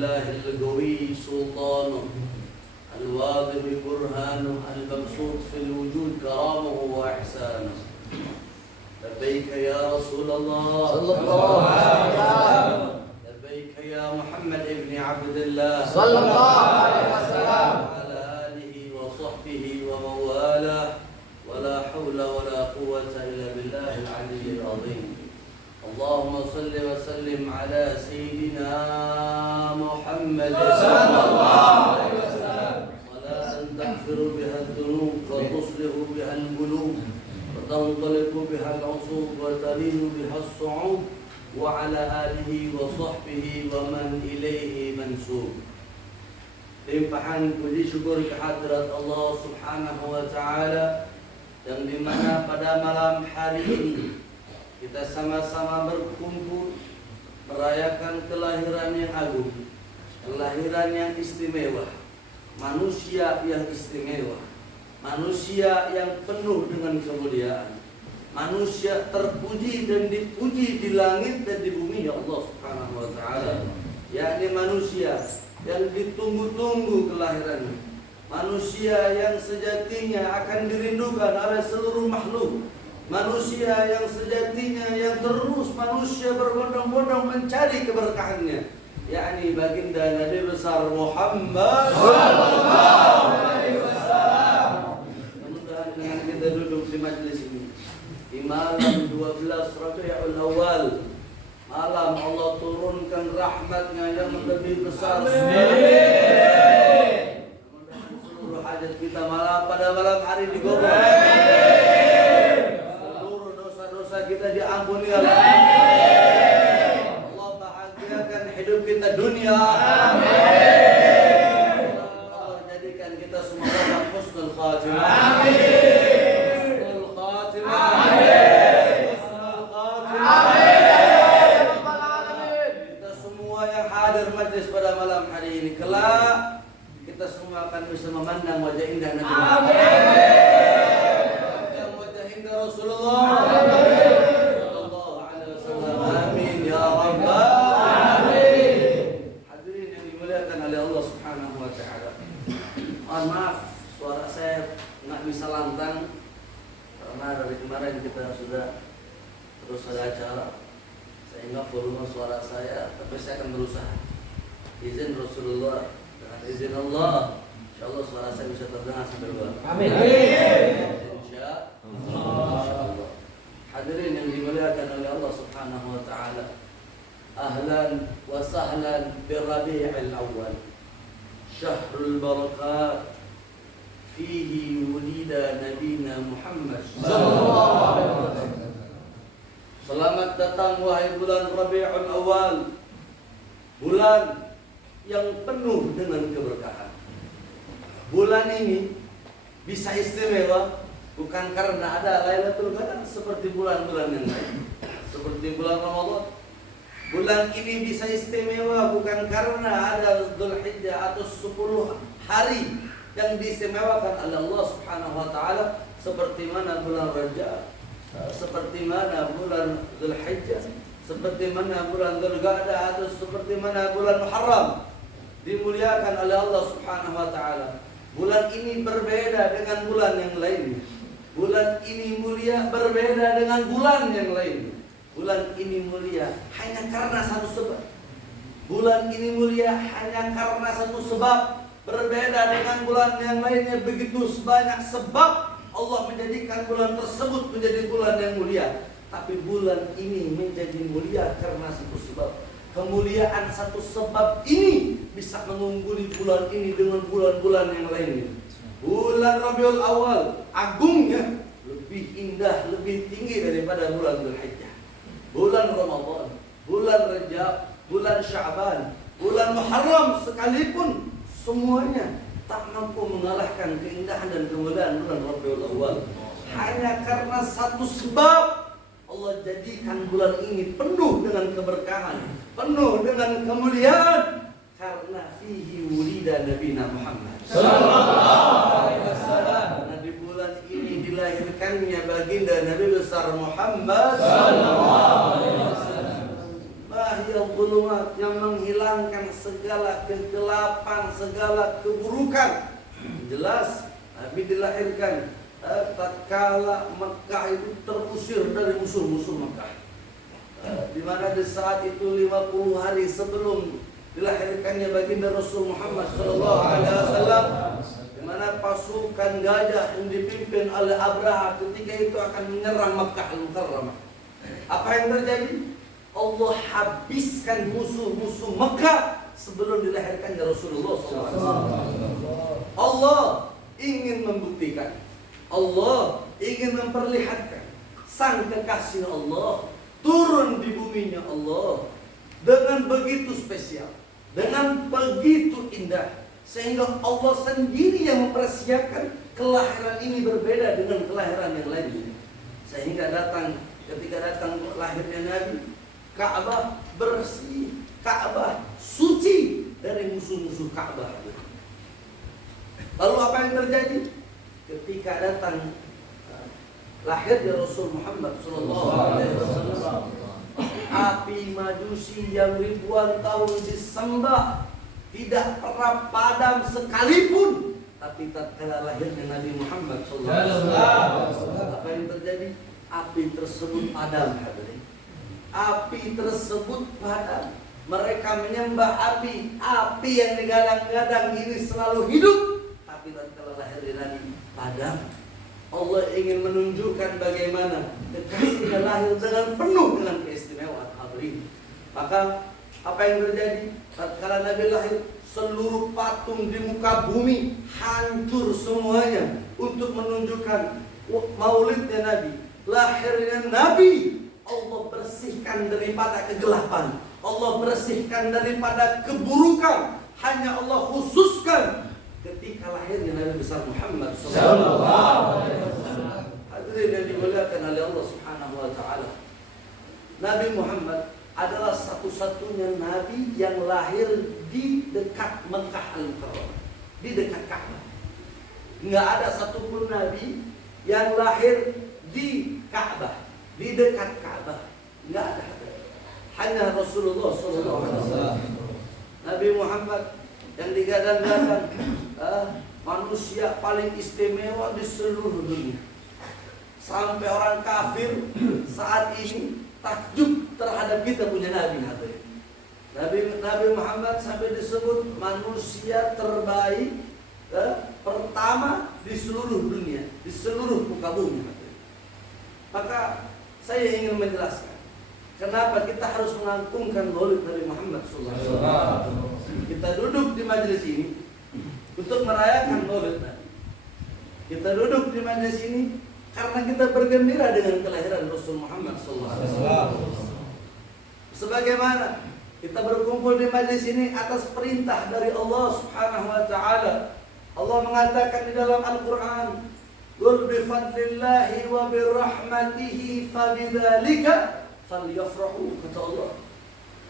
الله القوي سلطانه الواضح برهانه المبسوط في الوجود كرامه وإحسانه لبيك يا رسول الله صلى الله عليه وسلم لبيك يا محمد ابن عبد الله صلى الله عليه وسلم وعلى آله وصحبه ومن والاه ولا حول ولا قوة إلا بالله العلي العظيم اللهم صل وسلم على سيدنا محمد صلى الله عليه وسلم صلاة تغفر بها الذنوب وتصلح بها القلوب وتنطلق بها العصوب وتلين بها الصعوب وعلى آله وصحبه ومن إليه منسوب. Limpahan puji syukur kehadirat Allah Subhanahu wa Ta'ala yang dimana pada malam hari ini kita sama-sama berkumpul merayakan kelahiran yang agung, kelahiran yang istimewa, manusia yang istimewa, manusia yang penuh dengan kemuliaan, manusia terpuji dan dipuji di langit dan di bumi ya Allah Subhanahu wa Ta'ala, yakni manusia yang ditunggu-tunggu kelahirannya, manusia yang sejatinya akan dirindukan oleh seluruh makhluk, manusia yang sejatinya yang terus manusia berbondong-bondong mencari keberkahannya, yakni baginda Nabi besar Muhammad sallallahu alaihi wasallam. Mudah-mudahan dengan kita duduk di majelis ini di malam 12 Rabiul Awal, malam Allah turunkan rahmatnya yang lebih besar. Amin. Seluruh hajat kita pada malam hari digobol. Seluruh dosa-dosa kita diampuni oleh Allah. Allah bahagiakan hidup kita dunia. Amin. Allah jadikan kita semua dalam husnul khatimah. Amin. Husnul khatimah. Amin. Husnul khatimah. Amin. Hadir majlis pada malam hari ini, kelak kita semua akan bisa memandang wajah indah Nabi Muhammad. Amin. Wajah indah Rasulullah. Amin. Sallallahu alaihi wasallam. Amin ya rabbal alamin. Hadirin yang dimuliakan oleh Allah Subhanahu wa Ta'ala. Mohon maaf suara saya nggak bisa lantang karena dari kemarin kita sudah terus ada acara, sehingga volume suara saya, tapi saya akan berusaha. Izin Rasulullah, dengan izin Allah, insyaallah suara saya bisa terdengar sampai luar. Amin. Insyaallah. Hadirin yang dimuliakan oleh Allah Subhanahu wa Ta'ala. Ahlan wa sahlan bi Rabi'il Awwal. Syahrul barakat. Fihi wulida nabiyina Muhammad sallallahu alaihi wasallam. Selamat datang wahai bulan Rabiul Awal, bulan yang penuh dengan keberkahan. Bulan ini bisa istimewa bukan karena ada Lailatul Qadar seperti bulan-bulan yang lain, seperti bulan Ramadan. Bulan ini bisa istimewa bukan karena ada Dzulhijjah atau 10 hari yang diistimewakan oleh Allah Subhanahu wa Ta'ala seperti mana bulan Rajab, seperti mana bulan Dzulhijjah, seperti mana bulan Dzulqa'dah, atau seperti mana bulan Muharram dimuliakan oleh Allah Subhanahu wa Ta'ala. Bulan ini berbeda dengan bulan yang lainnya. Bulan ini mulia berbeda dengan bulan yang lainnya. Bulan ini mulia hanya karena satu sebab. Bulan ini mulia hanya karena satu sebab. Berbeda dengan bulan yang lainnya, begitu sebanyak sebab Allah menjadikan bulan tersebut menjadi bulan yang mulia. Tapi bulan ini menjadi mulia karena satu sebab. Kemuliaan satu sebab ini bisa mengungguli bulan ini dengan bulan-bulan yang lainnya. Bulan Rabiul Awal agungnya lebih indah, lebih tinggi daripada bulan Dzulhijjah. Bulan Ramadan, bulan Rajab, bulan Sya'ban, bulan Muharram sekalipun semuanya tak mampu mengalahkan keindahan dan kemuliaan bulan Rabiul Awal. Hanya karena satu sebab Allah jadikan bulan ini penuh dengan keberkahan, penuh dengan kemuliaan, karena fihi wulida nabiyina Muhammad sallallahu alaihi wasallam. Karena di bulan ini dilahirkannya baginda Nabi besar Muhammad sallallahu alaihi wasallam. Ma hiya dhulumat, yang menghilangkan segala kegelapan, segala keburukan. Jelas Nabi dilahirkan tatkala Mekah itu terusir dari musuh-musuh Mekah. Di mana di saat itu 50 hari sebelum dilahirkannya baginda Rasul Muhammad sallallahu alaihi wasallam, di mana pasukan gajah yang dipimpin oleh Abraha ketika itu akan menyerang Makkah Al-Mukarramah. Apa yang terjadi? Allah habiskan musuh-musuh Makkah sebelum dilahirkannya Rasulullah SAW. Allah ingin membuktikan, Allah ingin memperlihatkan sang kekasih Allah turun di buminya Allah dengan begitu spesial, dengan begitu indah, sehingga Allah sendiri yang mempersiapkan kelahiran ini berbeda dengan kelahiran yang lainnya. Sehingga ketika datang lahirnya Nabi, Ka'bah bersih, Ka'bah suci dari musuh-musuh Ka'bah. Lalu apa yang terjadi? Ketika datang lahirnya Rasul Muhammad SAW, api majusi yang ribuan tahun disembah tidak pernah padam sekalipun. Tapi tatkala lahirnya Nabi Muhammad SAW, apa yang terjadi? Api tersebut padam, hadirin. Api tersebut padam. Mereka menyembah api, api yang digadang-gadang ini selalu hidup. Tapi tatkala lahirnya Nabi padam. Allah ingin menunjukkan bagaimana kekasihnya lahir dengan penuh dengan keistimewaan, hadirin. Maka apa yang terjadi? Tatkala Nabi lahir, seluruh patung di muka bumi hancur semuanya untuk menunjukkan maulidnya Nabi, lahirnya Nabi. Allah bersihkan daripada kegelapan, Allah bersihkan daripada keburukan. Hanya Allah khususkan ketika lahirnya Nabi besar Muhammad SAW. Hadirin yang dimuliakan oleh Allah Subhanahu wa taala, Nabi Muhammad adalah satu-satunya nabi yang lahir di dekat Mekah Al-Mukarramah, di dekat Ka'bah. Enggak ada satupun nabi yang lahir di Ka'bah, di dekat Ka'bah. Enggak ada. Hanya Rasulullah SAW. Nabi Muhammad yang digadang-gadang manusia paling istimewa di seluruh dunia. Sampai orang kafir saat ini takjub terhadap kita punya Nabi. Nabi Muhammad sampai disebut manusia terbaik pertama di seluruh dunia, di seluruh muka bumi. Maka saya ingin menjelaskan kenapa kita harus mengagungkan maulid Nabi Muhammad SAW. Kita duduk di majelis ini untuk merayakan maulid Nabi. Kita duduk di majelis ini karena kita bergembira dengan kelahiran Rasul Muhammad SAW. Sebagaimana kita berkumpul di majelis ini atas perintah dari Allah Subhanahu wa taala. Allah mengatakan di dalam Al-Qur'an, "Qul bi fadlillahi wa bi rahmatihi fabidzalika falyafrahu." Kata Allah.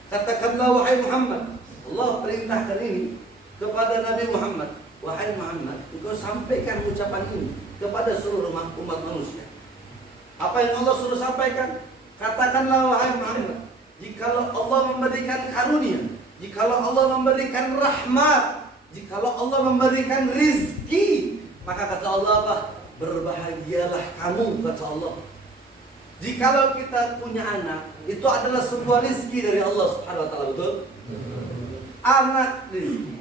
Katakanlah wahai Muhammad, Allah perintahkan ini kepada Nabi Muhammad. Wahai Muhammad, engkau sampaikan ucapan ini kepada seluruh umat manusia. Apa yang Allah suruh sampaikan? Katakanlah wahai Muhammad, jikalau Allah memberikan karunia, jikalau Allah memberikan rahmat, jikalau Allah memberikan rizki, maka kata Allah apa? Berbahagialah kamu, kata Allah. Jikalau kita punya anak, itu adalah sebuah rizki dari Allah Subhanahu wa taala, betul? Anak rizki.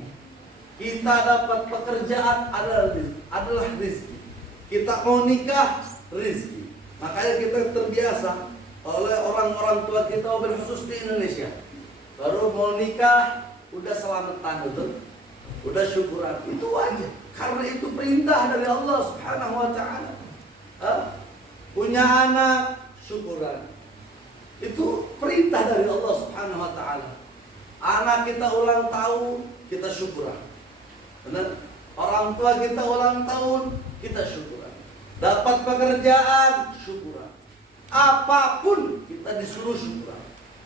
Kita dapat pekerjaan adalah rizki. Kita mau nikah, rizki. Makanya kita terbiasa oleh orang-orang tua kita, wabil khusus di Indonesia. Baru mau nikah, udah selamatan, betul? Udah syukuran. Itu wajib. Karena itu perintah dari Allah Subhanahu wa taala. Punya anak, syukuran. Itu perintah dari Allah Subhanahu wa taala. Anak kita ulang tahun, kita syukuran. Benar? Orang tua kita ulang tahun, kita syukuran. Dapat pekerjaan, syukuran. Apapun kita disuruh syukuran.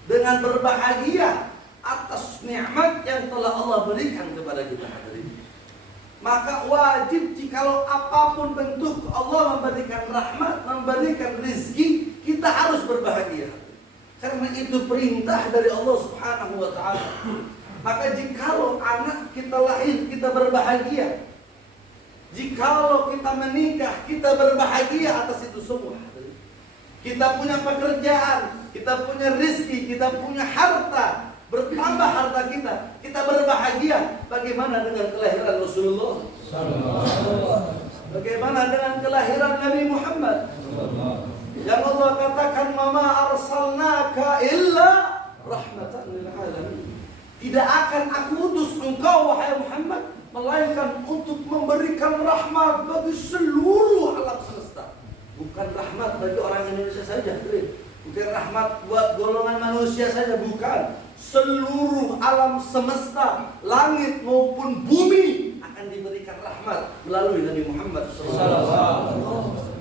Dengan berbahagia atas nikmat yang telah Allah berikan kepada kita. Maka wajib jikalau apapun bentuk Allah memberikan rahmat, memberikan rezeki, kita harus berbahagia. Karena itu perintah dari Allah Subhanahu wa ta'ala. Maka jikalau anak kita lahir, kita berbahagia. Jikalau kita menikah, kita berbahagia atas itu semua. Kita punya pekerjaan, kita punya rezeki, kita punya harta, bertambah harta kita berbahagia. Bagaimana dengan kelahiran Rasulullah? Bagaimana dengan kelahiran Nabi Muhammad? Yang Allah katakan, "Mama arsalnaka illa rahmatan lil alamin." Tidak akan aku utus engkau wahai Muhammad melainkan untuk memberikan rahmat bagi seluruh alam semesta. Bukan rahmat bagi orang Indonesia saja, bukan rahmat buat golongan manusia saja, bukan. Seluruh alam semesta, langit maupun bumi akan diberikan rahmat melalui Nabi Muhammad SAW.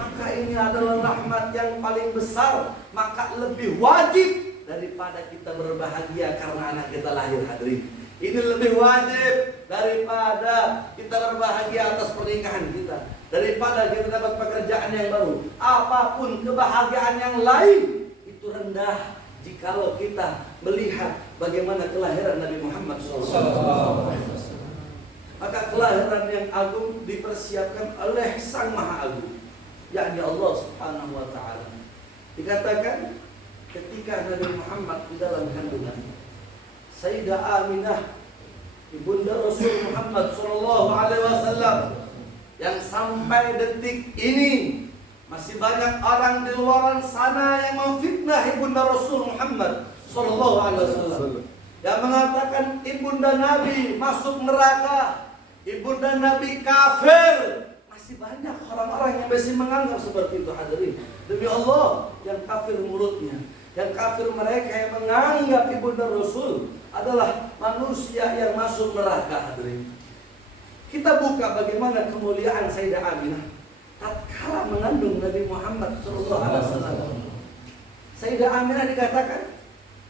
Maka ini adalah rahmat yang paling besar, maka lebih wajib daripada kita berbahagia karena anak kita lahir, hadirin. Ini lebih wajib daripada kita berbahagia atas pernikahan kita, daripada kita dapat pekerjaan yang baru. Apapun kebahagiaan yang lain itu rendah jikalau kita melihat bagaimana kelahiran Nabi Muhammad SAW. Maka kelahiran yang agung dipersiapkan oleh Sang Maha Agung, yakni Allah Subhanahu wa ta'ala. Dikatakan ketika Nabi Muhammad di dalam kandungan, Sayyidah Aminah, ibunda Rasul Muhammad SAW, yang sampai detik ini masih banyak orang di luar sana yang memfitnah ibunda Rasul Muhammad SAW, yang mengatakan ibunda Nabi masuk neraka, ibunda Nabi kafir. Masih banyak orang-orang yang masih menganggap seperti itu, hadirin. Demi Allah, yang kafir mulutnya, yang kafir mereka yang menganggap ibunda Rasul adalah manusia yang masuk neraka, hadirin. Kita buka bagaimana kemuliaan Sayyidah Aminah tatkala mengandung Nabi Muhammad SAW. Sayyidah Aminah dikatakan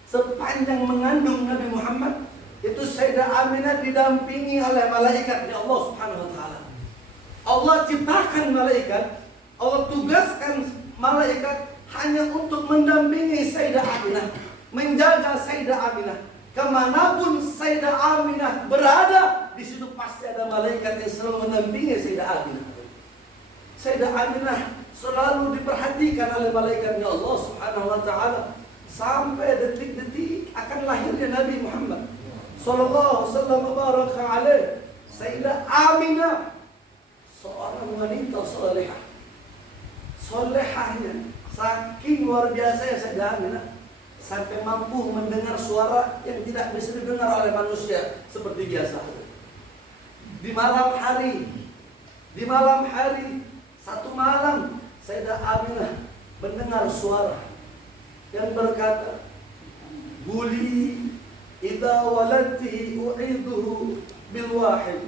sepanjang mengandung Nabi Muhammad itu Sayyidah Aminah didampingi oleh malaikat di Allah Subhanahu wa ta'ala. Allah ciptakan malaikat, Allah tugaskan malaikat hanya untuk mendampingi Sayyidah Aminah, menjaga Sayyidah Aminah. Kemanapun Sayyidah Aminah berada, di situ pasti ada malaikat yang selalu mendampingi Sayyidah Aminah. Sayyidah Aminah selalu diperhatikan oleh malaikat Allah Subhanahu wa ta'ala sampai detik-detik akan lahirnya Nabi Muhammad sallallahu alaihi wasallam. Sayyidah Aminah seorang wanita solehah. Solehahnya saking luar biasa ya Sayyidah Aminah, sampai mampu mendengar suara yang tidak bisa didengar oleh manusia seperti biasa. Di malam hari, satu malam Sayyidah Aminah mendengar suara yang berkata, "Guli idza waladtihi u'iduhu bil wahid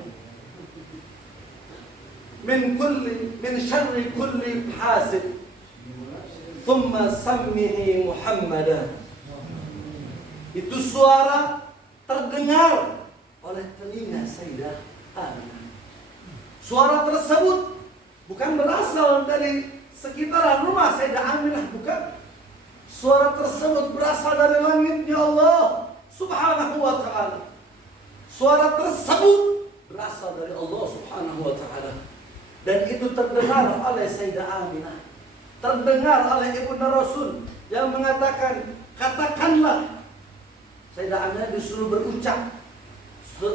min syarri kulli hasid thumma sammihi Muhammadan." Itu suara terdengar oleh telinga Sayyidah Aminah. Suara tersebut bukan berasal dari sekitaran rumah Sayyidah Aminah, bukan. Suara tersebut berasal dari langitnya Allah Subhanahu wa ta'ala. Suara tersebut berasal dari Allah Subhanahu wa ta'ala. Dan itu terdengar oleh Sayyidah Aminah, terdengar oleh ibunda Rasul yang mengatakan, "Katakanlah." Sayyidah Aminah disuruh berucap,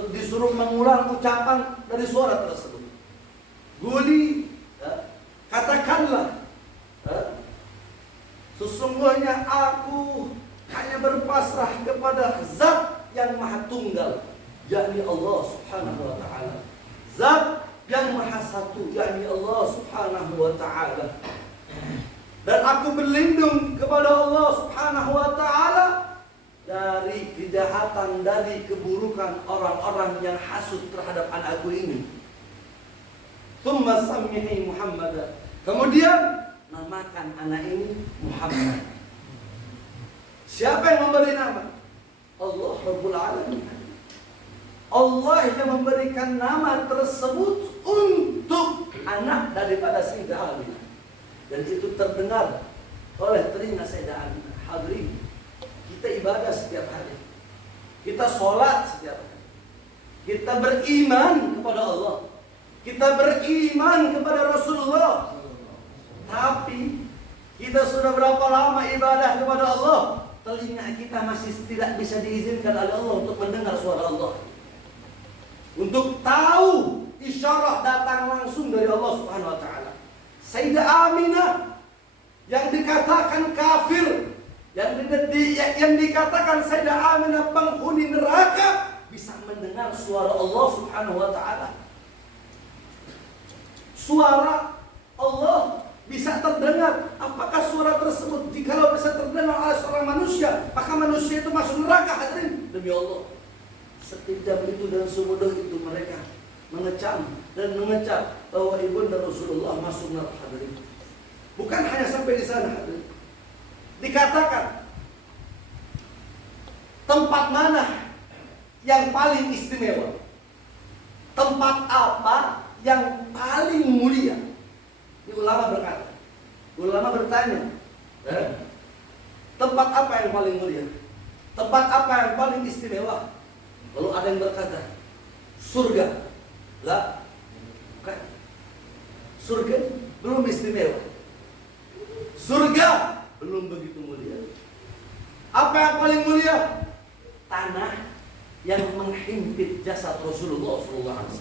disuruh mengulang ucapan dari suara tersebut. Guli, katakanlah, sesungguhnya aku hanya berpasrah kepada Zat yang Maha Tunggal, yakni Allah Subhanahu wa ta'ala. Zat yang Maha Satu, yakni Allah Subhanahu wa ta'ala. Dan aku berlindung kepada Allah Subhanahu wa ta'ala dari kejahatan, dari keburukan orang-orang yang hasud terhadap anakku ini. Tsumma sammihi Muhammadan. Kemudian namakan anak ini Muhammad. Siapa yang memberi nama? Allah Rabbul Alamin. Allah yang memberikan nama tersebut untuk anak daripada Sayyidah Aminah. Dan itu terdengar oleh telinga Sayyidah Aminah. Hadirin, kita ibadah setiap hari, kita sholat setiap hari, kita beriman kepada Allah, kita beriman kepada Rasulullah. Tapi kita sudah berapa lama ibadah kepada Allah, telinga kita masih tidak bisa diizinkan oleh Allah untuk mendengar suara Allah, untuk tahu isyarat datang langsung dari Allah Subhanahu wa taala. Sayyidah Aminah yang dikatakan kafir, yang dikatakan Sayyidah Aminah penghuni neraka, bisa mendengar suara Allah Subhanahu wa taala. Suara Allah bisa terdengar. Apakah suara tersebut jikalau bisa terdengar oleh seorang manusia, maka manusia itu masuk neraka? Hadirin, demi Allah, sekejap itu dan semudah itu mereka mengecam dan mengecap bahwa ibunda Rasulullah masuk neraka. Hadirin, bukan hanya sampai di sana. Hadirin, dikatakan tempat mana yang paling istimewa, tempat apa yang paling mulia. Ini ulama berkata, ulama bertanya, tempat apa yang paling mulia? Tempat apa yang paling istimewa? Lalu ada yang berkata, surga. Lah, bukan. Surga belum istimewa. Surga belum begitu mulia. Apa yang paling mulia? Tanah yang menghimpit jasad Rasulullah SAW.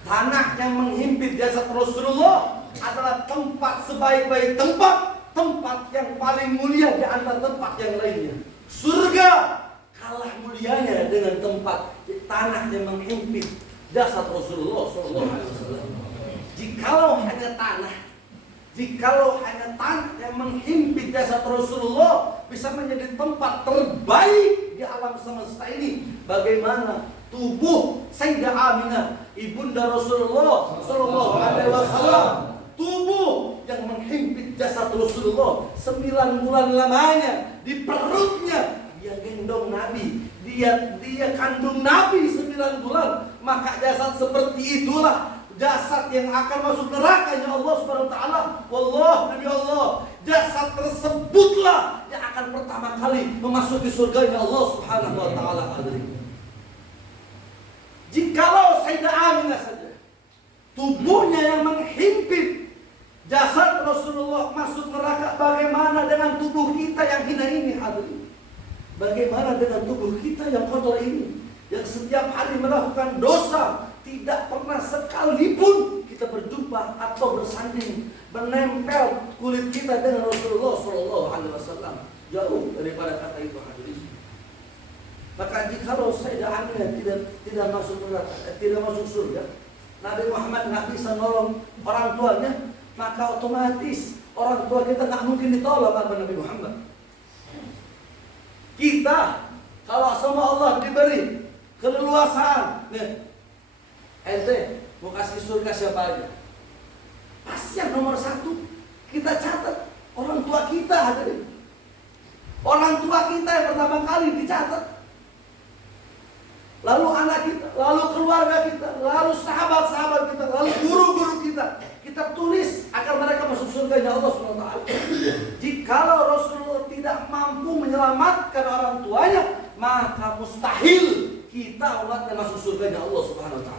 Tanah yang menghimpit jasad Rasulullah adalah tempat sebaik-baik tempat, tempat yang paling mulia di antara tempat yang lainnya. Surga kalah mulianya dengan tempat tanah yang menghimpit jasad Rasulullah SAW. Jikalau hanya tanah yang menghimpit jasad Rasulullah bisa menjadi tempat terbaik di alam semesta ini, bagaimana tubuh Sayyidah Aminah ibunda Rasulullah Sallallahu Alaihi Wasallam, tubuh yang menghimpit jasad Rasulullah 9 bulan lamanya di perutnya, dia gendong Nabi, dia kandung Nabi 9 bulan, maka jasad seperti itulah jasad yang akan masuk nerakanya Allah Subhanahu Wa Taala. Wallah, demi Allah, jasad tersebutlah yang akan pertama kali memasuki surganya Allah Subhanahu Wa Taala. Jikalau Sayyidah Aminah saja, tubuhnya yang menghimpit jasad Rasulullah masuk neraka, bagaimana dengan tubuh kita yang hina ini? Hadirin, bagaimana dengan tubuh kita yang kotor ini, yang setiap hari melakukan dosa, tidak pernah sekalipun kita berjumpa atau bersanding menempel kulit kita dengan Rasulullah SAW. Jauh daripada kata itu. Hadirin, maka jikalau Sayyidah Aminah tidak masuk neraka, tidak masuk surga, Nabi Muhammad nggak bisa nolong orang tuanya, maka otomatis orang tua kita nggak mungkin ditolong oleh Nabi Muhammad. Kita kalau sama Allah diberi keleluasaan, nih, ente mau kasih surga siapa aja? Pasti yang nomor 1 kita catat orang tua kita. Hadirin, orang tua kita yang pertama kali dicatat. Lalu anak kita, lalu keluarga kita, lalu sahabat-sahabat kita, lalu guru-guru kita. Kita tulis agar mereka masuk surganya Allah SWT. Jikalau Rasulullah tidak mampu menyelamatkan orang tuanya, maka mustahil kita umatnya masuk surganya Allah SWT.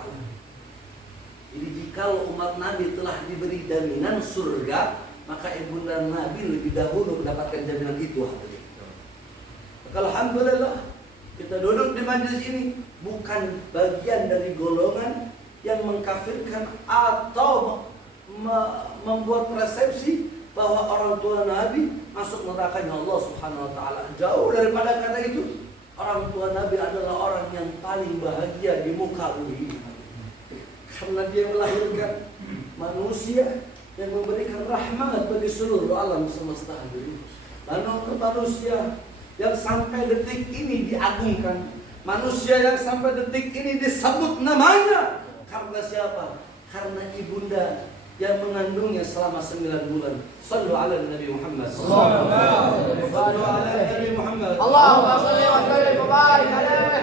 Jadi jikalau umat Nabi telah diberi jaminan surga, maka ibunda Nabi lebih dahulu mendapatkan jaminan itu. Maka alhamdulillah, kita duduk di majelis ini bukan bagian dari golongan yang mengkafirkan atau membuat persepsi bahwa orang tua Nabi masuk nerakanya Allah Subhanahu Wa Taala. Jauh daripada kata itu. Orang tua Nabi adalah orang yang paling bahagia di muka bumi ini, karena dia melahirkan manusia yang memberikan rahmat bagi seluruh alam semesta ini. Lalu manusia yang sampai detik ini diagungkan, manusia yang sampai detik ini disebut namanya, karena siapa? Karena ibunda yang mengandungnya selama 9 bulan. Sallu ala Nabi Muhammad. Sallu ala Nabi Muhammad. Allahumma shalli wa sallim wa barik alaihi.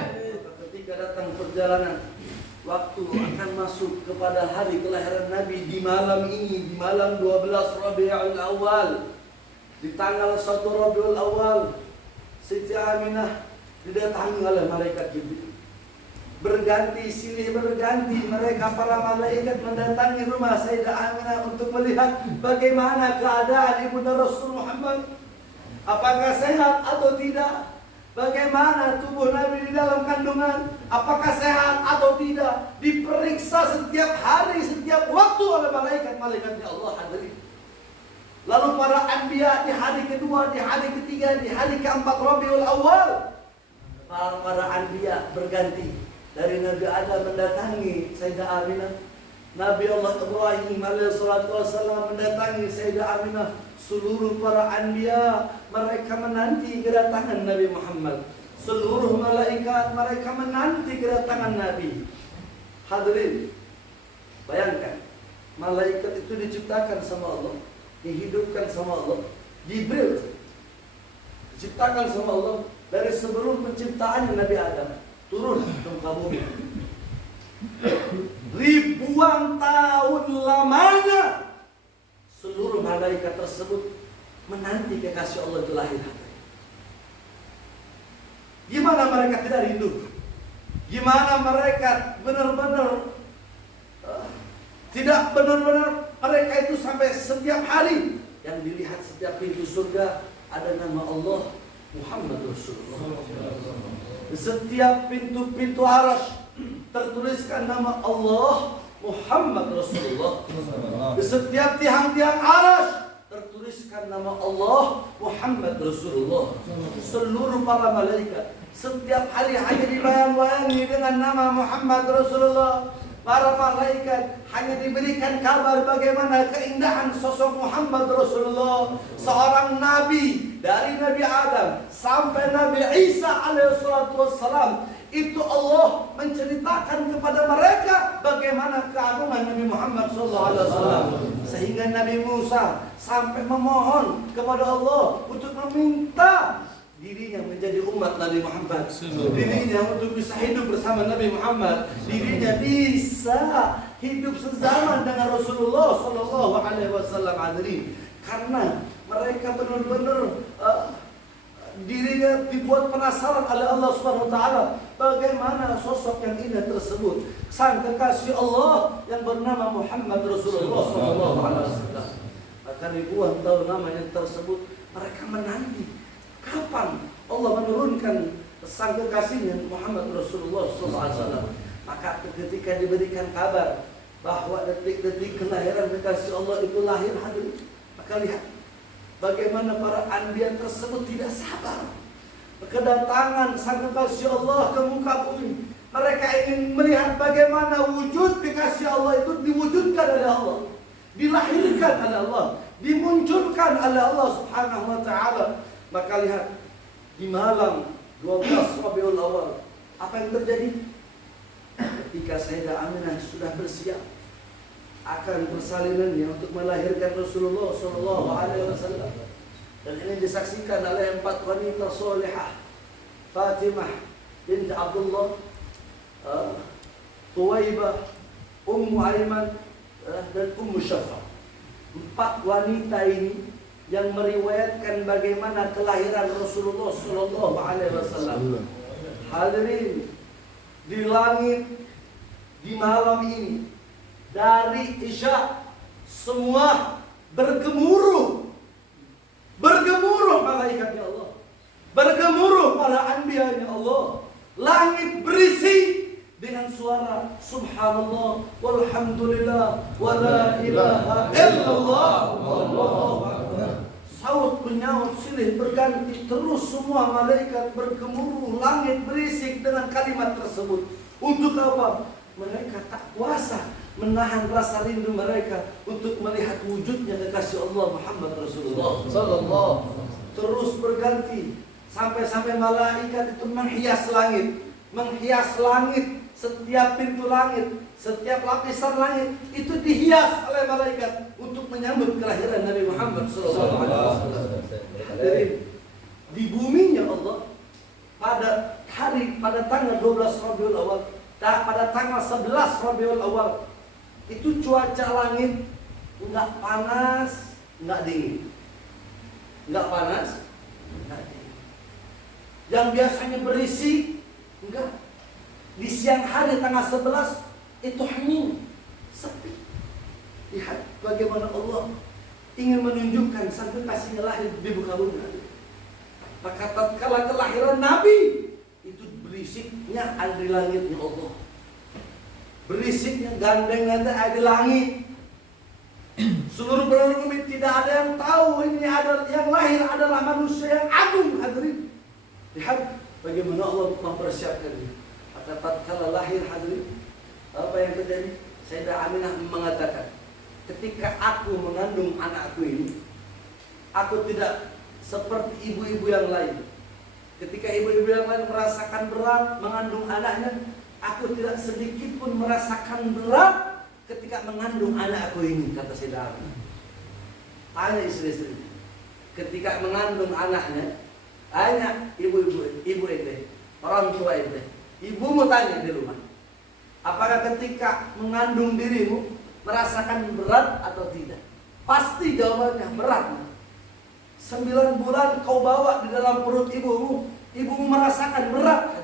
Ketika datang perjalanan, waktu akan masuk kepada hari kelahiran Nabi di malam ini, di malam 12 Rabiul Awal, Di tanggal 1 Rabiul Awal, Siti Aminah didatangi oleh malaikat Jibril. Berganti silih berganti mereka para malaikat mendatangi rumah Sayyidah Aminah untuk melihat bagaimana keadaan ibunda Rasul Muhammad. Apakah sehat atau tidak? Bagaimana tubuh Nabi di dalam kandungan? Apakah sehat atau tidak? Diperiksa setiap hari, setiap waktu oleh malaikat-malaikatnya Allah hadirin. Lalu para anbiya di hari kedua, di hari ketiga, di hari keempat Rabiul Awal, para anbiya berganti. Dari Nabi Adam mendatangi Sayyidah Aminah, Nabi Allah Ibrahim alaihissalam mendatangi Sayyidah Aminah. Seluruh para anbiya mereka menanti kedatangan Nabi Muhammad. Seluruh malaikat mereka menanti kedatangan Nabi. Hadirin, bayangkan, malaikat itu diciptakan sama Allah, dihidupkan sama Allah. Jibril diciptakan sama Allah dari sebelum penciptaan Nabi Adam, turun ke muka bumi. Ribuan tahun lamanya seluruh malaikat tersebut menanti kekasih Allah itu lahir. Gimana mereka tidak rindu? Gimana mereka benar-benar tidak benar-benar mereka itu sampai setiap hari yang dilihat setiap pintu surga ada nama Allah Muhammad Rasulullah. Setiap pintu-pintu arasy tertuliskan nama Allah Muhammad Rasulullah. Di setiap tiang-tiang arasy tertuliskan nama Allah Muhammad Rasulullah. Seluruh para malaikat setiap hari hanya dibayang-bayangi dengan nama Muhammad Rasulullah. Para malaikat hanya diberikan kabar bagaimana keindahan sosok Muhammad Rasulullah, seorang nabi dari Nabi Adam sampai Nabi Isa alaihissalam. Itu Allah menceritakan kepada mereka bagaimana keagungan Nabi Muhammad SAW. Sehingga Nabi Musa sampai memohon kepada Allah untuk meminta dirinya menjadi umat Nabi Muhammad, dirinya untuk bisa hidup bersama Nabi Muhammad, dirinya bisa hidup sezaman dengan Rasulullah SAW. Karena mereka benar-benar dirinya dibuat penasaran oleh Allah Subhanahu wa taala bagaimana sosok yang indah tersebut, sang kekasih Allah yang bernama Muhammad Rasulullah sallallahu alaihi wasallam. Maka ribuan tahun namanya tersebut mereka menanti kapan Allah menurunkan sang kekasihnya Muhammad Rasulullah sallallahu alaihi wasallam. Maka ketika diberikan kabar bahwa detik-detik kelahiran kekasih Allah itu lahir hadir, maka lihat bagaimana para anbiya tersebut tidak sabar kedatangan sang kekasih Allah ke muka bumi. Mereka ingin melihat bagaimana wujud kekasih Allah itu diwujudkan oleh Allah, dilahirkan oleh Allah, dimunculkan oleh Allah Subhanahu wa taala. Maka lihat di malam 12 Rabiul Awal apa yang terjadi? Ketika Sayyidah Aminah sudah bersiap akan persalinannya untuk melahirkan Rasulullah SAW, dan ini disaksikan oleh 4 wanita solehah, Fatimah binti Abdullah, Tuwaibah, Ummu Aiman, dan Ummu Syafa. 4 wanita ini yang meriwayatkan bagaimana kelahiran Rasulullah SAW. Hadirin, di langit di malam ini dari Isya semua bergemuruh malaikatnya Allah, bergemuruh para anbiyanya Allah. Langit berisi dengan suara subhanallah walhamdulillah wala ilaha illallah wallahu akbar. Saut menyaut silih berganti, terus semua malaikat bergemuruh, langit berisik dengan kalimat tersebut. Untuk apa? Mereka tak kuasa menahan rasa rindu mereka untuk melihat wujudnya kekasih Allah Muhammad Rasulullah sallallahu. Terus berganti sampai malaikat itu menghias langit, setiap pintu langit, setiap lapisan langit itu dihias oleh malaikat untuk menyambut kelahiran Nabi Muhammad sallallahu alaihi wasallam. Hadirin, di buminya Allah pada tanggal 12 Rabiul Awal, pada tanggal 11 Rabiul Awal itu cuaca langit enggak panas, enggak dingin. Enggak panas, enggak dingin. Yang biasanya berisik, enggak. Di siang hari tanggal 11 itu hening, sepi. Lihat bagaimana Allah ingin menunjukkan sang kekasihnya lahir di muka bumi. Maka tatkala kelahiran Nabi, itu berisiknya ada di langitnya Allah. Berisiknya gandeng-gandeng ada di langit. Seluruh penduduk bumi tidak ada yang tahu ini ada yang lahir adalah manusia yang agung, hadirin. Lihat bagaimana Allah mempersiapkannya. Maka tatkala lahir, hadirin, apa yang terjadi? Sayyidah Aminah mengatakan, ketika aku mengandung anakku ini, aku tidak seperti ibu-ibu yang lain. Ketika ibu-ibu yang lain merasakan berat mengandung anaknya, aku tidak sedikit pun merasakan berat ketika mengandung anakku ini, kata Sayyidah Aminah. Tanya istri-istri, ketika mengandung anaknya, tanya ibu ente, orang tua ente, ibumu tanya di rumah, apakah ketika mengandung dirimu merasakan berat atau tidak? Pasti jawabannya berat. 9 bulan kau bawa di dalam perut ibumu merasakan berat.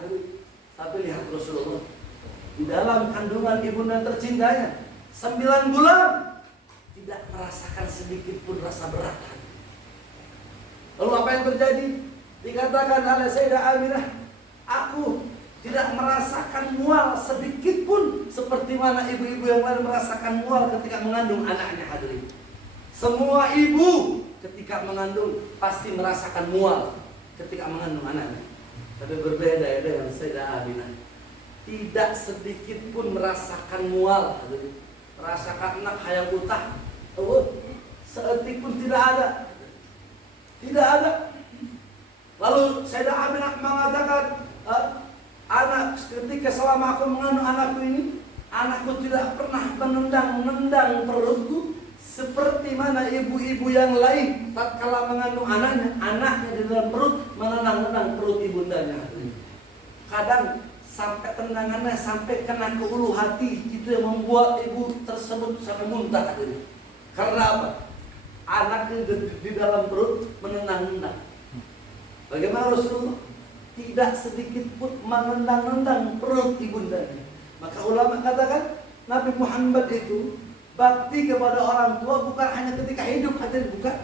Tapi lihat Rasulullah di dalam kandungan ibunda tercintanya 9 bulan tidak merasakan sedikit pun rasa berat. Lalu apa yang terjadi? Dikatakan oleh Sayyidah Aminah, aku tidak merasakan mual sedikit pun seperti mana ibu-ibu yang lain merasakan mual ketika mengandung anaknya, hadirin. Semua ibu ketika mengandung pasti merasakan mual ketika mengandung anaknya. Tapi berbeda ya dengan Sayyidah Aminah. Tidak sedikit pun merasakan mual, hadirin. Merasakan anak hayang utah. Seetik pun tidak ada. Tidak ada. Lalu Sayyidah Aminah mengatakan, anak ketika selama aku mengandung anakku ini, anakku tidak pernah menendang perutku seperti mana ibu-ibu yang lain tatkala mengandung anaknya di dalam perut menendang perut ibundanya. Kadang sampai tendangannya sampai kena ke ulu hati, itu yang membuat ibu tersebut sampai muntah. Karena apa? Anaknya di dalam perut menendang-nendang. Bagaimana Rasulullah? Tidak sedikit pun menendang-nendang perut ibundanya. Maka ulama katakan Nabi Muhammad itu bakti kepada orang tua bukan hanya ketika hidup, bukan.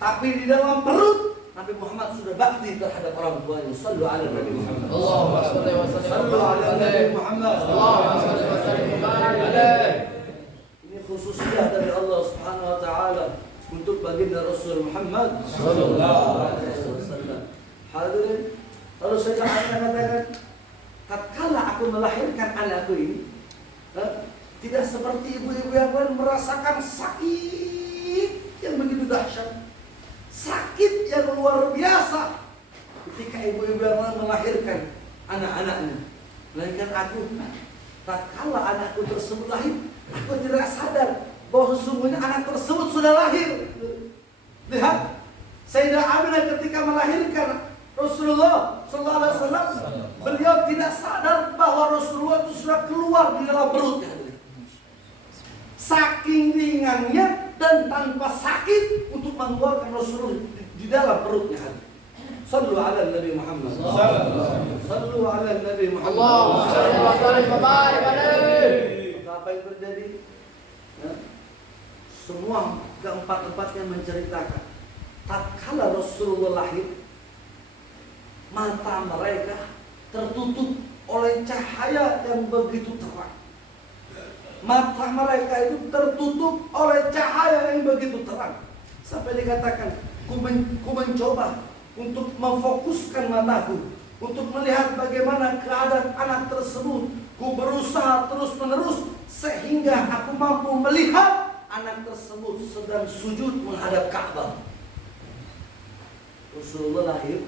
Tapi di dalam perut Nabi Muhammad sudah bakti terhadap orang tuanya. Sallu ala Nabi Muhammad. Allahumma shalli wa sallim. Sallu ala Nabi Muhammad. Allahumma shalli wa sallim alaihi. Ini khususnya dari Allah Subhanahu wa taala untuk baginda Rasul Muhammad sallallahu alaihi wasallam. Hadirin, lalu saya akan katakan, tatkala aku melahirkan anakku ini, tidak seperti ibu-ibu yang lain merasakan sakit yang begitu dahsyat. Sakit yang luar biasa ketika ibu-ibu yang lain melahirkan anak-anaknya. Melainkan aku, tatkala anakku tersebut lahir, aku tidak sadar bahwa sesungguhnya anak tersebut sudah lahir. Lihat, Sayyidah Aminah ketika melahirkan Rasulullah sallallahu alaihi wasallam, beliau tidak sadar bahwa Rasulullah itu sudah keluar di dalam perutnya. Saking ringannya dan tanpa sakit untuk mengeluarkan Rasulullah di dalam perutnya. Sallu ala Nabi Muhammad. Sallu ala Nabi Muhammad. Allahumma shalli wa sallim wa barik alaihi. Apa yang terjadi? Semua keempat-empatnya menceritakan tatkala Rasulullah lahir, mata mereka tertutup oleh cahaya yang begitu terang. Mata mereka itu tertutup oleh cahaya yang begitu terang. Sampai dikatakan, ku mencoba untuk memfokuskan mataku, untuk melihat bagaimana keadaan anak tersebut. Ku berusaha terus-menerus sehingga aku mampu melihat anak tersebut sedang sujud menghadap Ka'bah. Rasulullah lahir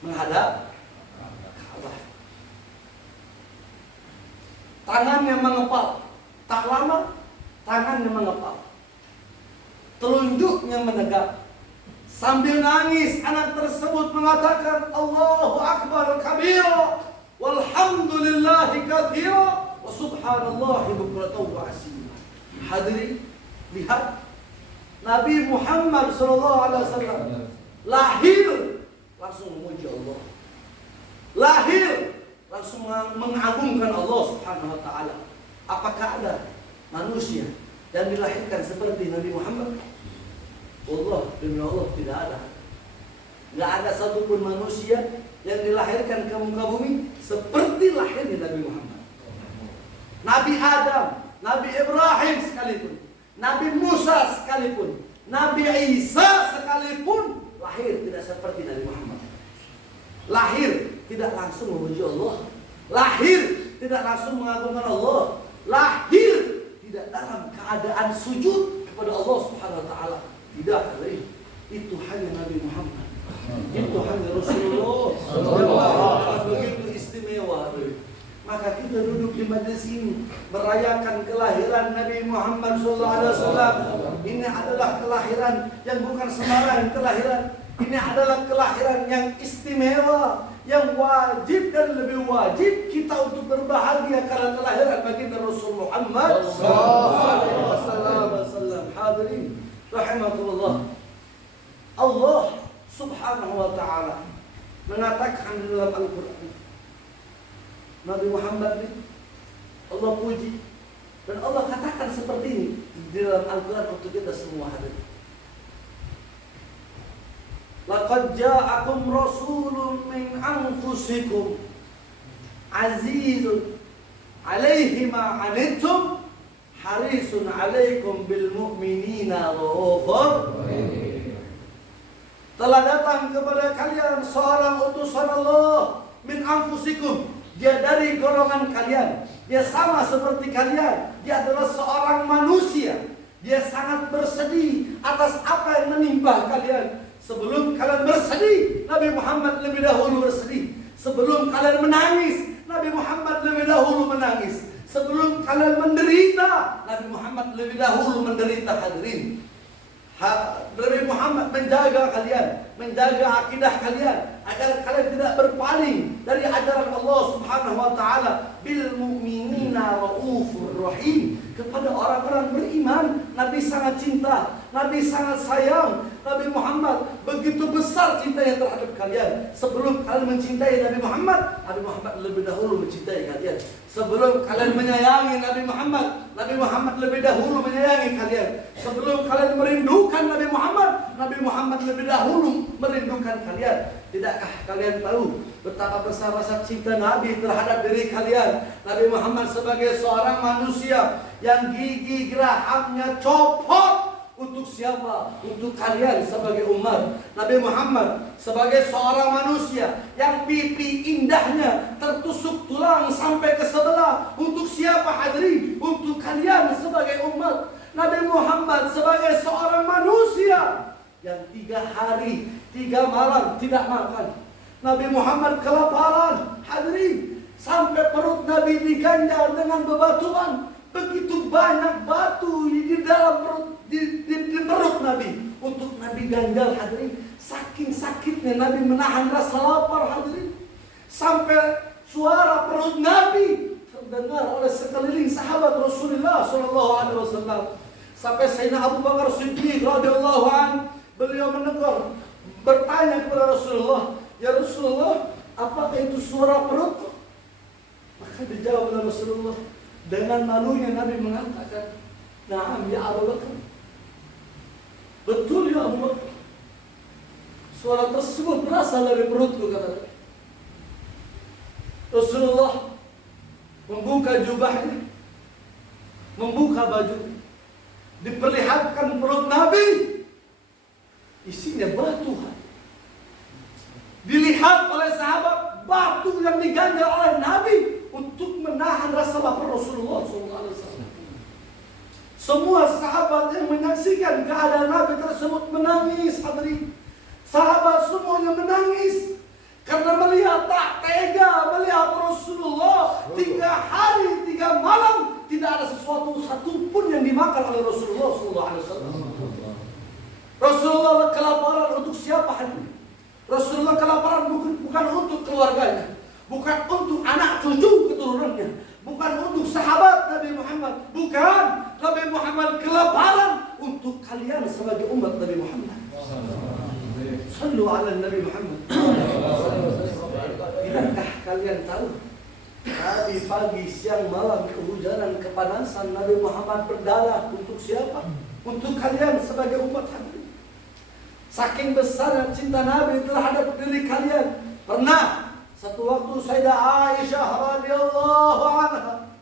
menghadap Ka'bah. Tangannya mengepal. Tak lama tangannya mengepal. Telunjuknya menegak. Sambil nangis anak tersebut mengatakan Allahu Akbar kabira walhamdulillahi katsira wa subhanallahi bukratan wa asila. Hadirin, lihat Nabi Muhammad sallallahu alaihi wasallam lahir langsung memuji Allah, lahir langsung mengagungkan Allah Subhanahu wa taala. Apakah ada manusia yang dilahirkan seperti Nabi Muhammad? Allah, demi Allah tidak ada. Nggak ada satupun manusia yang dilahirkan ke muka bumi seperti lahirnya Nabi Muhammad. Nabi Adam, Nabi Ibrahim sekalipun, Nabi Musa sekalipun, Nabi Isa sekalipun lahir tidak seperti Nabi Muhammad. Lahir tidak langsung memuji Allah, lahir tidak langsung mengagungkan Allah, lahir tidak dalam keadaan sujud kepada Allah Subhanahu wa taala. Tidak, itu hanya Nabi Muhammad. Itu hanya Rasulullah. Begitu istimewa. Maka kita duduk di majelis ini merayakan kelahiran Nabi Muhammad SAW. Ini adalah kelahiran yang bukan sembarang kelahiran. Ini adalah kelahiran yang istimewa, yang wajib dan lebih wajib kita untuk berbahagia karena kelahiran baginda Rasul Muhammad SAW. Hadirin rahimakumullah. Allah Subhanahu wa ta'ala mengatakan di dalam Al-Quran, Nabi Muhammad ini Allah puji, dan Allah katakan seperti ini di dalam Al-Quran untuk kita semua hadir. Laqad ja'akum rasulun min anfusikum azizun 'alaihi ma 'anittum harisun 'alaikum bil mu'minina raufur rahim. Telah datang kepada kalian seorang utusan Allah min anfusikum. Dia dari golongan kalian. Dia sama seperti kalian. Dia adalah seorang manusia. Dia sangat bersedih atas apa yang menimpa kalian. Sebelum kalian bersedih, Nabi Muhammad lebih dahulu bersedih. Sebelum kalian menangis, Nabi Muhammad lebih dahulu menangis. Sebelum kalian menderita, Nabi Muhammad lebih dahulu menderita. Hadirin, Nabi Muhammad menjaga kalian, menjaga akidah kalian agar kalian tidak berpaling dari ajaran Allah Subhanahu wa taala. Bil mu'minina raufur rahim. Kepada orang-orang beriman, Nabi sangat cinta, Nabi sangat sayang. Nabi Muhammad begitu besar cintanya terhadap kalian. Sebelum kalian mencintai Nabi Muhammad, Nabi Muhammad lebih dahulu mencintai kalian. Sebelum kalian menyayangi Nabi Muhammad, Nabi Muhammad lebih dahulu menyayangi kalian. Sebelum kalian merindukan Nabi Muhammad, Nabi Muhammad lebih dahulu merindukan kalian. Tidakkah kalian tahu betapa besar rasa cinta Nabi terhadap diri kalian? Nabi Muhammad sebagai seorang manusia yang gigi gerahamnya copot. Untuk siapa? Untuk kalian sebagai umat. Nabi Muhammad sebagai seorang manusia yang pipi indahnya tertusuk tulang sampai ke sebelah. Untuk siapa hadirin? Untuk kalian sebagai umat. Nabi Muhammad sebagai seorang manusia yang 3 hari 3 malam tidak makan. Nabi Muhammad kelaparan, hadirin, sampai perut Nabi diganjal dengan bebatuan. Begitu banyak batu di dalam perut, di perut Nabi. Untuk Nabi ganjal, hadirin. Saking sakitnya Nabi menahan rasa lapar, hadirin. Sampai suara perut Nabi terdengar oleh sekeliling sahabat Rasulullah SAW. Sampai Sayyidina Abu Bakar Siddiq radhiyallahu anhu, beliau menegur, bertanya kepada Rasulullah, "Ya Rasulullah, apakah itu suara perut?" Maka dijawab oleh Rasulullah. Dengan malunya Nabi mengatakan, "Na'am ya Abu Bakar." Betul ya Abu Bakar. Suara tersebut berasal dari perutku, kata Nabi. Rasulullah membuka jubahnya, membuka baju, diperlihatkan perut Nabi, isinya batu. Dilihat oleh sahabat batu yang diganjal oleh Nabi untuk menahan rasa lapar Rasulullah SAW. Semua sahabat yang menyaksikan keadaan Nabi tersebut menangis, hadirin. Sahabat semuanya menangis karena melihat tak tega melihat Rasulullah 3 hari 3 malam tidak ada sesuatu satupun yang dimakan oleh Rasulullah SAW. Rasulullah kelaparan untuk siapa hadirin? Rasulullah kelaparan bukan untuk keluarganya, bukan untuk anak cucu keturunannya, bukan untuk sahabat Nabi Muhammad, bukan. Nabi Muhammad kelaparan untuk kalian sebagai umat Nabi Muhammad. Sallu ala Nabi Muhammad. Tidakkah kalian tahu Nabi pagi, siang, malam, kehujanan, kepanasan, Nabi Muhammad berdarah untuk siapa? Untuk kalian sebagai umat Nabi. Saking besar cinta Nabi terhadap diri kalian. Pernah satu waktu Sayyidah Aisyah radhiyallahu anha,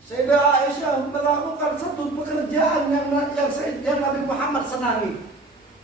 Sayyidah Aisyah melakukan satu pekerjaan yang Nabi Muhammad senangi.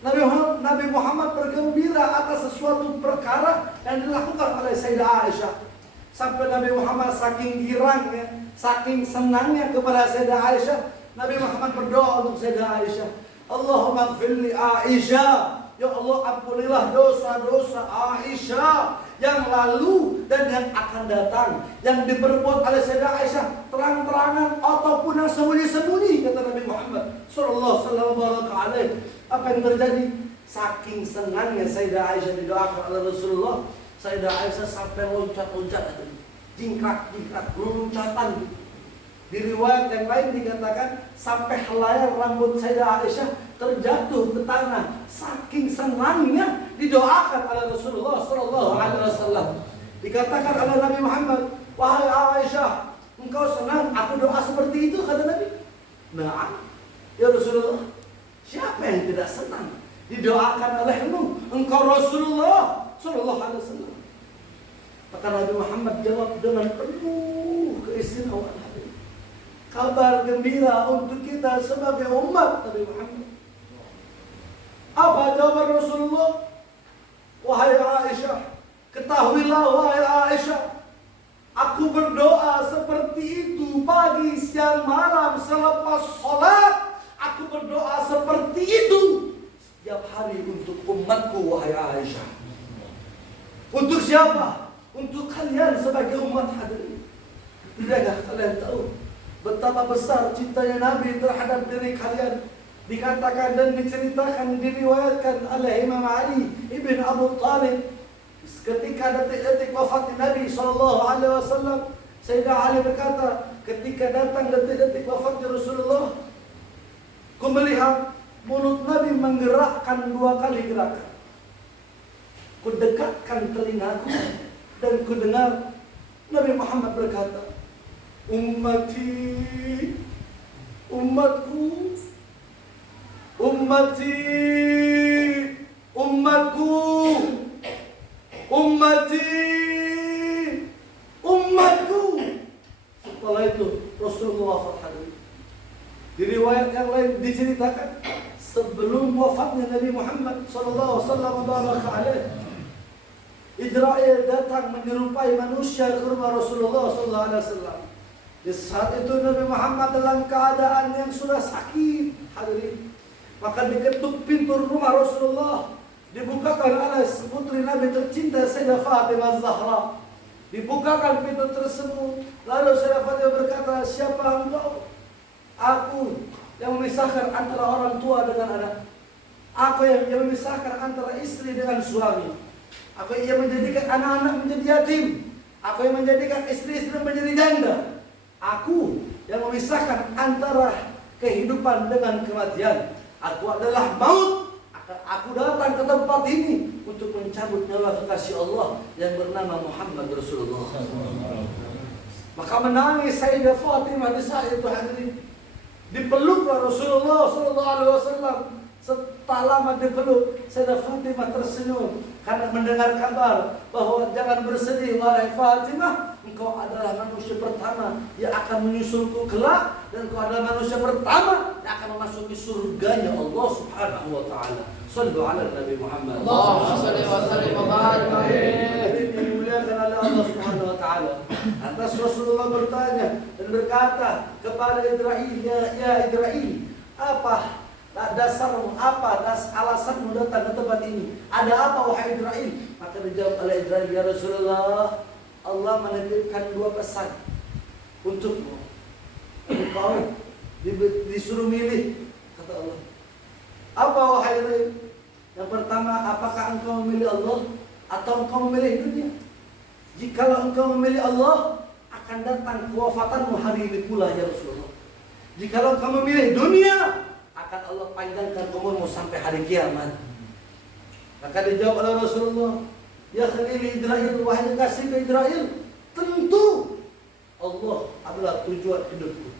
Nabi Muhammad bergembira atas sesuatu perkara yang dilakukan oleh Sayyidah Aisyah. Sampai Nabi Muhammad saking girangnya, saking senangnya kepada Sayyidah Aisyah, Nabi Muhammad berdoa untuk Sayyidah Aisyah, Allahumma gfirli Aisyah, ya Allah ampunilah dosa-dosa Aisyah yang lalu dan yang akan datang, yang diperbuat oleh Sayyidah Aisyah terang-terangan ataupun yang sembunyi-sembunyi, kata Nabi Muhammad sallallahu alaihi. Apa yang terjadi? Saking senangnya Sayyidah Aisyah didoakan oleh Rasulullah, Sayyidah Aisyah sampai loncat-loncat, jingkrak-jingkrak, loncatan. Di riwayat yang lain dikatakan sampai helai rambut Sayyidah Aisyah terjatuh ke tanah. Saking senangnya didoakan oleh Rasulullah sallallahu alaihi wasallam. Dikatakan oleh Nabi Muhammad, wahai Aisyah, engkau senang aku doa seperti itu, kata Nabi. Nah, ya Rasulullah, siapa yang tidak senang didoakan olehmu, engkau Rasulullah sallallahu alaihi wasallam. Maka Nabi Muhammad jawab dengan penuh keistimewaan hati. Kabar gembira untuk kita sebagai umat Nabi Muhammad. Apa jawaban Rasulullah? Wahai Aisyah, ketahuilah wahai Aisyah, aku berdoa seperti itu pagi, siang, malam selepas sholat. Aku berdoa seperti itu setiap hari untuk umatku, wahai Aisyah. Untuk siapa? Untuk kalian sebagai umat hadirin. Tidakkah kalian tahu betapa besar cintanya Nabi terhadap diri kalian? Dikatakan dan diceritakan, diriwayatkan oleh Imam Ali ibn Abu Talib ketika detik-detik wafat Nabi SAW. Sayyidah Ali berkata, ketika datang detik-detik wafatnya Rasulullah, ku melihat mulut Nabi menggerakkan 2 kali gerakan. Ku dekatkan telingaku dan ku dengar Nabi Muhammad berkata, ummati, umatku, ummati, umatku, ummati, umatku. Setelah itu Rasulullah wafat hadirin. Di riwayat yang lain diceritakan sebelum wafatnya Nabi Muhammad sallallahu alaihi, Israel datang menyerupai manusia ke rumah Rasulullah sallallahu alaihi wasallam. Di saat itu Nabi Muhammad dalam keadaan yang sudah sakit, hadirin. Maka diketuk pintu rumah Rasulullah, dibukakan oleh putri Nabi tercinta Sayyidah Fatimah Zahra. Dibukakan pintu tersebut, lalu Sayyidah Fatimah berkata, siapa engkau? Aku yang memisahkan antara orang tua dengan anak. Aku yang memisahkan antara istri dengan suami. Aku yang menjadikan anak-anak menjadi yatim. Aku yang menjadikan istri-istri menjadi janda. Aku yang memisahkan antara kehidupan dengan kematian. Aku adalah maut. Aku datang ke tempat ini untuk mencabut nyawa kekasih Allah yang bernama Muhammad Rasulullah. Maka menangis Sayyidah Fatimah di saat itu, hadirin. Dipeluklah Rasulullah SAW. Setelah lama dipeluk, Sayyidah Fatimah tersenyum karena mendengar kabar bahwa jangan bersedih wahai Fatimah, engkau adalah manusia pertama yang akan menyusulku kelak, dan engkau adalah manusia pertama yang akan memasuki surganya Allah Subhanahu wa taala. Shallu ala Nabi Muhammad. Allahumma shalli wa sallim wa barik alaihi. Dimuliakan oleh Allah Subhanahu wa taala. Atas Rasulullah bertanya dan berkata kepada Idrail, ya Idrail, apa dasarmu, apa alasanmu datang ke tempat ini? Ada apa wahai Idrail? Maka dijawab oleh Idrail, ya Rasulullah, Allah menitipkan 2 pesan untukmu. Engkau disuruh milih, kata Allah. Apa wahai Idrail? Yang pertama, apakah engkau memilih Allah atau engkau memilih dunia? Jikalau engkau memilih Allah, akan datang kewafatanmu hari ini pula ya Rasulullah. Jikalau engkau memilih dunia, akan Allah panjangkan umurmu sampai hari kiamat. Maka dijawab oleh Rasulullah, ya Khalili Idrail, wahai kasih ke Idrail, tentu Allah adalah tujuan hidupku.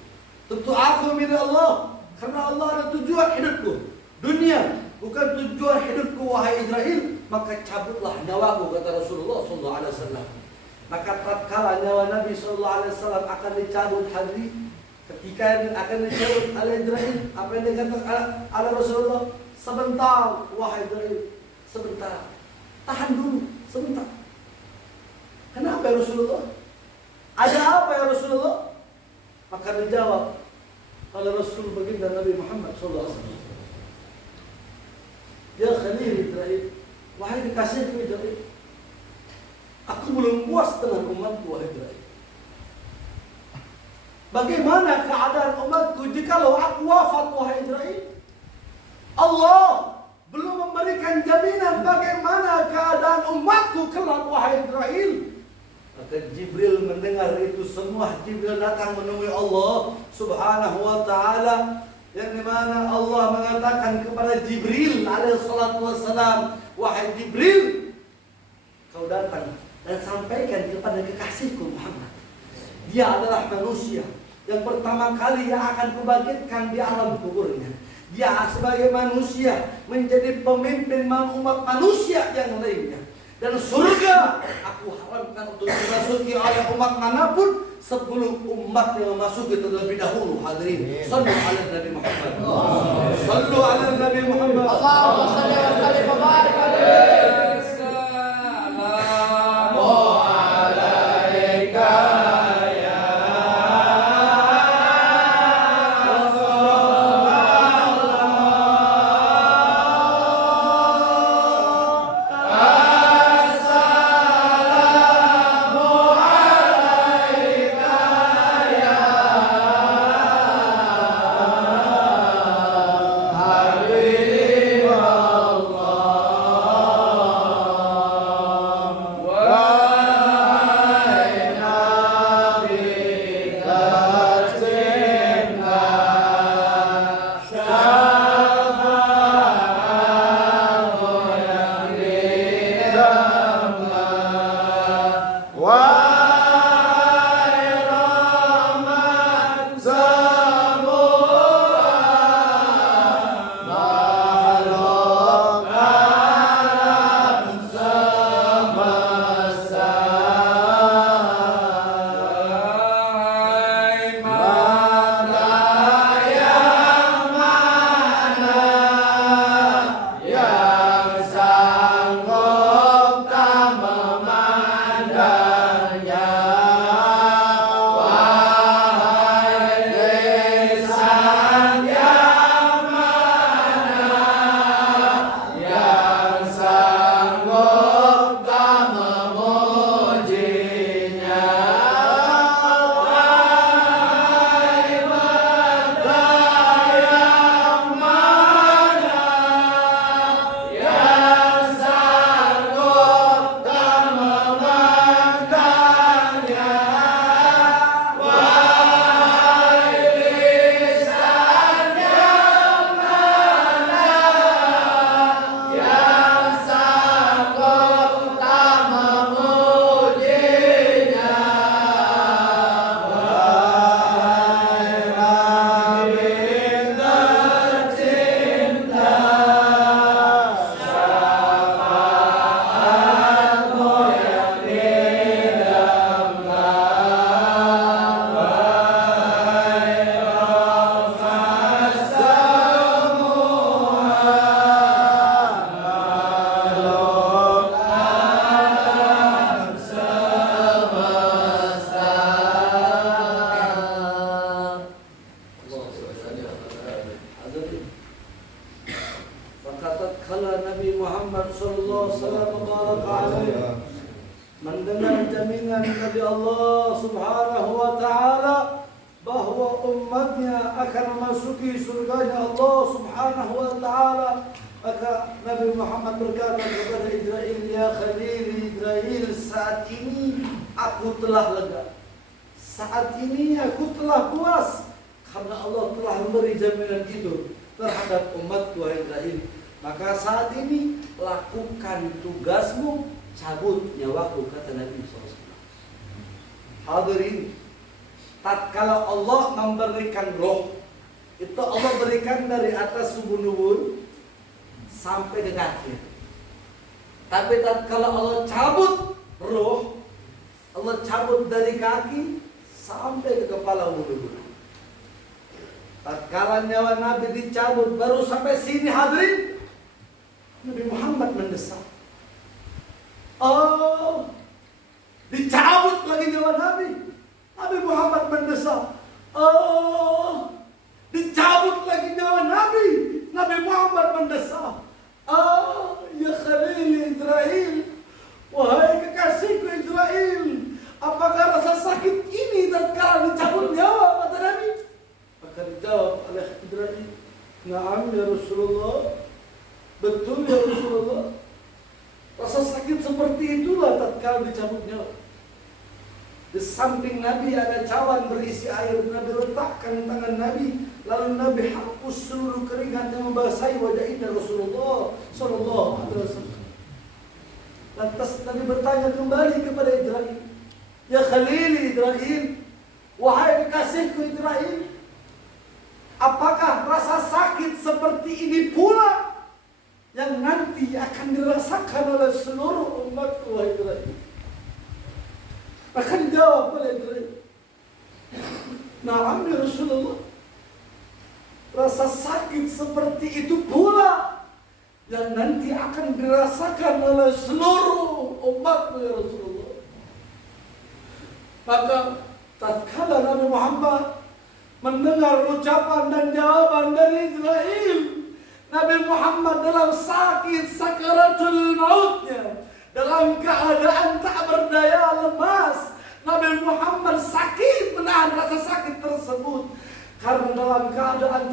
Tentu aku milik Allah, karena Allah adalah tujuan hidupku. Dunia bukan tujuan hidupku, wahai Idrail. Maka cabutlah nyawaku, kata Rasulullah SAW. Maka tatkala nyawa Nabi SAW akan dicabut hari, ketika akan dicabut oleh Idrail, apa yang dikatakan oleh Rasulullah? Sebentar, wahai Idrail, sebentar, tahan dulu, sebentar. Kenapa ya Rasulullah? Ada apa ya Rasulullah? Maka dijawab oleh Rasul baginda Nabi Muhammad SAW. Ya Khalil Idrail, wahai kekasihku Idrail, aku belum puas dengan umatku, wahai Idrail. Bagaimana keadaan umatku jikalau aku wafat, wahai Idrail? Allah belum memberikan jaminan bagaimana keadaan umatku kelak, wahai Idrail. Maka Jibril mendengar itu semua. Jibril datang menemui Allah Subhanahu wa ta'ala, yang dimana Allah mengatakan kepada Jibril alaihissalatu wassalam, wahai Jibril, kau datang dan sampaikan kepada kekasihku Muhammad. Dia adalah manusia yang pertama kali yang akan kubangkitkan di alam kuburnya. Dia sebagai manusia menjadi pemimpin umat manusia yang lainnya. Dan surga aku haramkan untuk dimasuki oleh umat manapun sebelum umat yang memasuki terlebih dahulu. Hadirin, sallu ala Nabi Muhammad. Sallu ala Nabi Muhammad. Allahumma shalli wa sallim wa barik alaihi. mendengar jaminan dari Allah Subhanahu wa ta'ala bahwa umatnya akan memasuki surganya Allah Subhanahu wa ta'ala, maka Nabi Muhammad berkata kepada Idrail, ya Khalil Idrail, saat ini aku telah lega, saat ini aku telah puas, karena Allah telah memberi jaminan itu terhadap umatku Idrail. Maka saat ini lakukan tugasmu, cabut nyawaku, kata Nabi SAW. Hadirin, tatkala Allah memberikan roh, itu Allah berikan dari atas subun-ubun sampai ke kaki. Tapi tatkala Allah cabut roh, Allah cabut dari kaki sampai ke kepala ubun-ubun. Tatkala nyawa Nabi dicabut baru sampai sini, hadirin, Nabi Muhammad mendesak. Oh, dicabut lagi nyawa Nabi. Nabi Muhammad mendesak. Oh, dicabut lagi nyawa Nabi. Nabi Muhammad mendesak. Oh, ya Khalil Israel, wahai kekasihku Israel, apakah rasa sakit ini tatkala dicabut nyawa, kata Nabi? Maka dijawab oleh Israel, "Na'am ya Rasulullah." Betul ya Rasulullah. Rasa sakit seperti itulah tatkala dicabut nyawa. Di samping Nabi ada cawan berisi air. Nabi letakkan tangan Nabi, lalu Nabi hapus seluruh keringat yang membasahi wajah indah Rasulullah Sallallahu Alaihi Wasallam. Lantas Nabi bertanya kembali kepada Israel, "Ya Khalil Israel, wahai kekasihku Israel, apakah rasa sakit seperti ini pula yang nanti akan dirasakan oleh seluruh umatku, wahai Israel?" Maka dijawab oleh Israel, "Na'am ya Rasulullah, rasa sakit seperti itu pula yang nanti akan dirasakan oleh seluruh umatku ya Rasulullah." Maka tatkala Nabi Muhammad mendengar ucapan dan jawaban dari Israel, Nabi Muhammad dalam sakit sakaratul mautnya, dalam keadaan tak berdaya, lemas, Nabi Muhammad sakit menahan rasa sakit tersebut. Karena dalam keadaan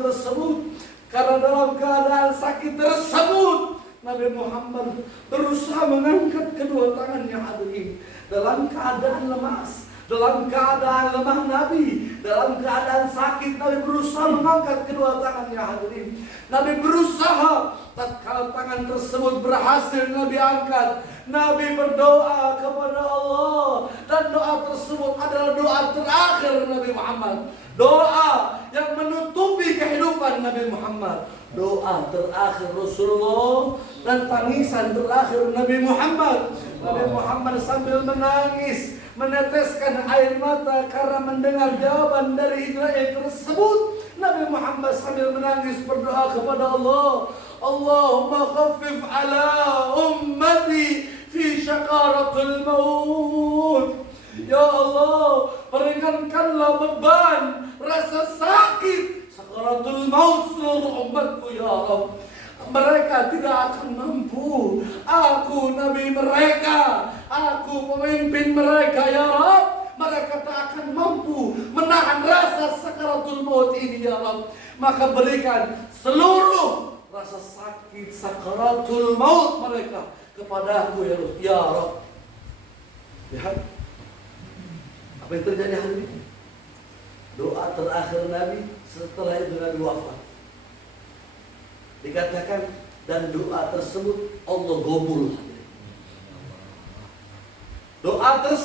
sakit tersebut, Nabi Muhammad berusaha mengangkat kedua tangannya, hadirin. Dalam keadaan lemas, dalam keadaan lemah Nabi, dalam keadaan sakit, Nabi berusaha mengangkat kedua tangannya, hadirin. Nabi berusaha, tatkala tangan tersebut berhasil Nabi angkat, Nabi berdoa kepada Allah, dan doa tersebut adalah doa terakhir Nabi Muhammad, doa yang menutupi kehidupan Nabi Muhammad, doa terakhir Rasulullah dan tangisan terakhir Nabi Muhammad. Nabi Muhammad sambil menangis, meneteskan air mata karena mendengar jawaban dari Israel tersebut. Nabi Muhammad sambil menangis berdoa kepada Allah, "Allahumma khaffif ala ummati fi syakaratul maut." Ya Allah, ringankanlah beban rasa sakit sakaratul maut seluruh umatku ya Allah. Mereka tidak akan mampu. Aku Nabi mereka, aku pemimpin mereka ya Rabb. Mereka tak akan mampu menahan rasa sakaratul maut ini ya Rabb. Maka berikan seluruh rasa sakit sakaratul maut mereka kepada aku ya Rabb. Lihat apa yang terjadi hari ini. Doa terakhir Nabi setelah itu Nabi wafat. Dikatakan dan doa tersebut Allah gobul. Doa tersebut